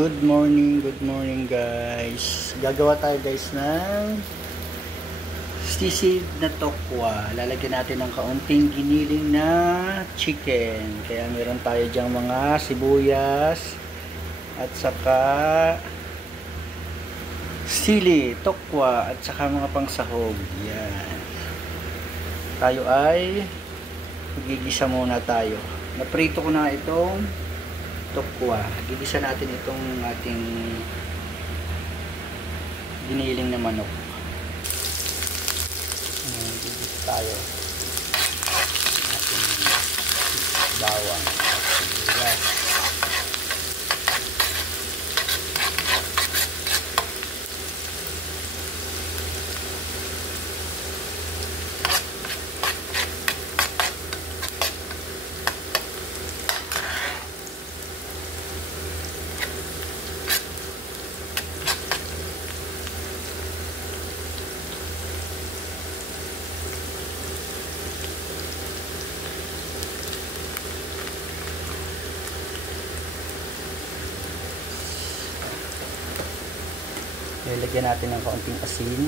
Good morning guys. Gagawa tayo guys ng sisig na tokwa. Lalagyan natin ng kaunting giniling na chicken. Kaya meron tayo diyang mga sibuyas at saka sili, tokwa at saka mga pangsahog. Yan. Tayo ay magigisa muna tayo. Naprito ko na itong tokwa. Gigisa natin itong ating giniling na manok. Gigisa tayo. Ating bawang. Sibuyas. Lagyan natin ng kaunting asin.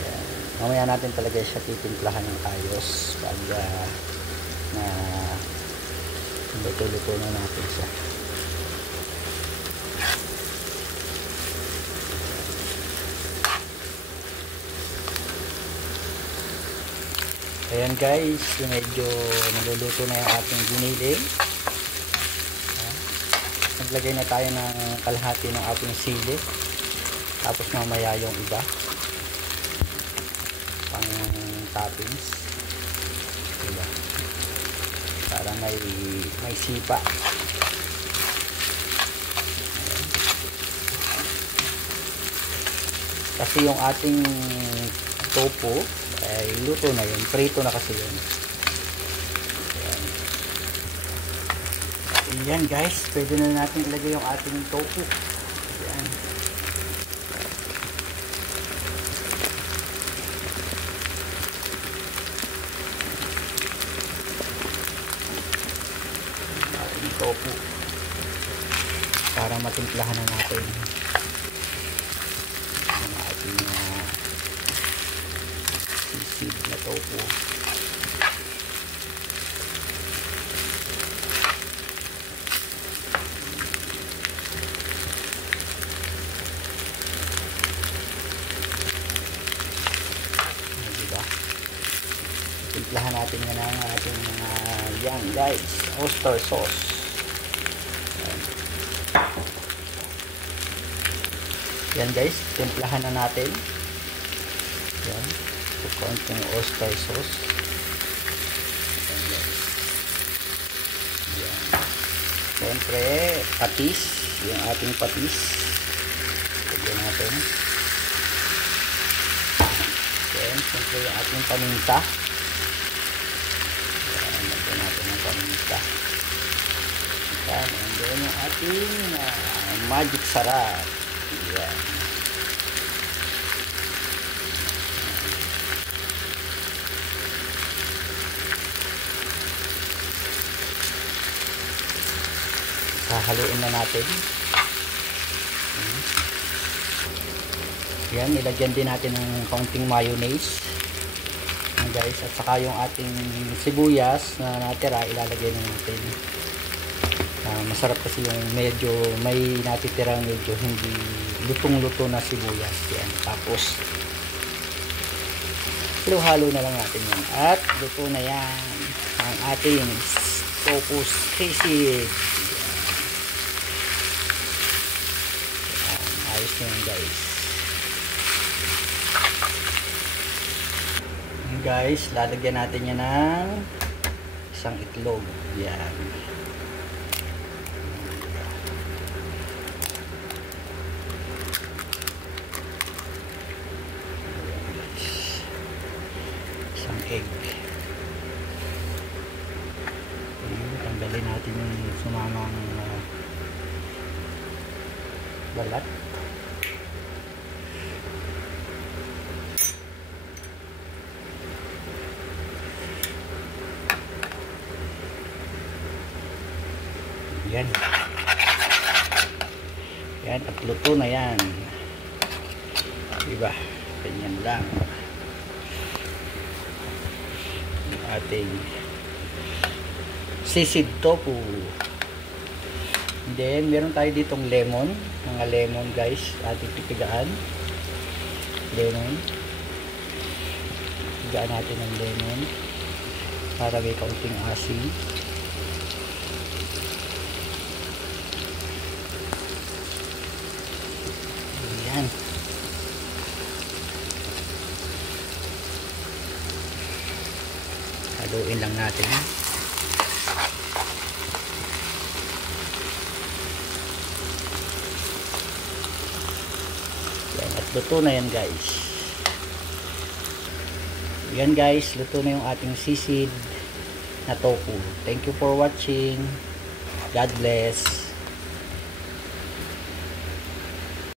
Ayan. Mamaya natin talaga siya titimplahan ng ayos pag na luto-luto na natin siya. Ayan guys, medyo naluluto na yung ating giniling. Naglagay na tayo ng kalahati ng ating sili. Tapos mamaya yung iba pang toppings, diba? Para may sipa. Kasi yung ating tofu ay luto na yun, prito na kasi yun. Ayan guys, pwede na natin ilagay yung ating tofu. Ayan. Tofu para matimplahan na natin ang ating sisig na tofu. Diba? Timplahan natin yan ang ating mga yan guys, oyster sauce. Yan guys, timplahan na natin. Yan, konting oyster sauce. Yan. Siyempre, patis, yung ating patis. Lagyan natin. Yan, siyempre yung ating paminta. Yan, lagyan natin ng paminta. Yan, and then yung ating magic sarap. Yan. Hahaluin na natin. Yan, ilagyan din natin ng kaunting mayonnaise. Yan guys, at saka yung ating sibuyas na natira, ilalagay na natin. Masarap kasi yung medyo may natitirang medyo hindi lutong-luto na sibuyas. Yan. Tapos halo-halo na lang natin yan. At luto na yan ang ating tofu sisig. Ayos na yan guys. Guys, lalagyan natin yan ng isang itlog. Yan. Egg. Tanggalin natin yung sumamang balat. Yan. Yan, at luto na yan. Diba? Ganyan lang. Yung ating sisid tofu. And then, meron tayo ditong lemon. Mga lemon guys. Ating pipigaan. Lemon. Pipigaan natin ng lemon. Para may kaunting asin. Ayan. Haluin lang natin. Yan, at luto na yan guys. Yan guys, luto na yung ating sisid na tofu. Thank you for watching. God bless.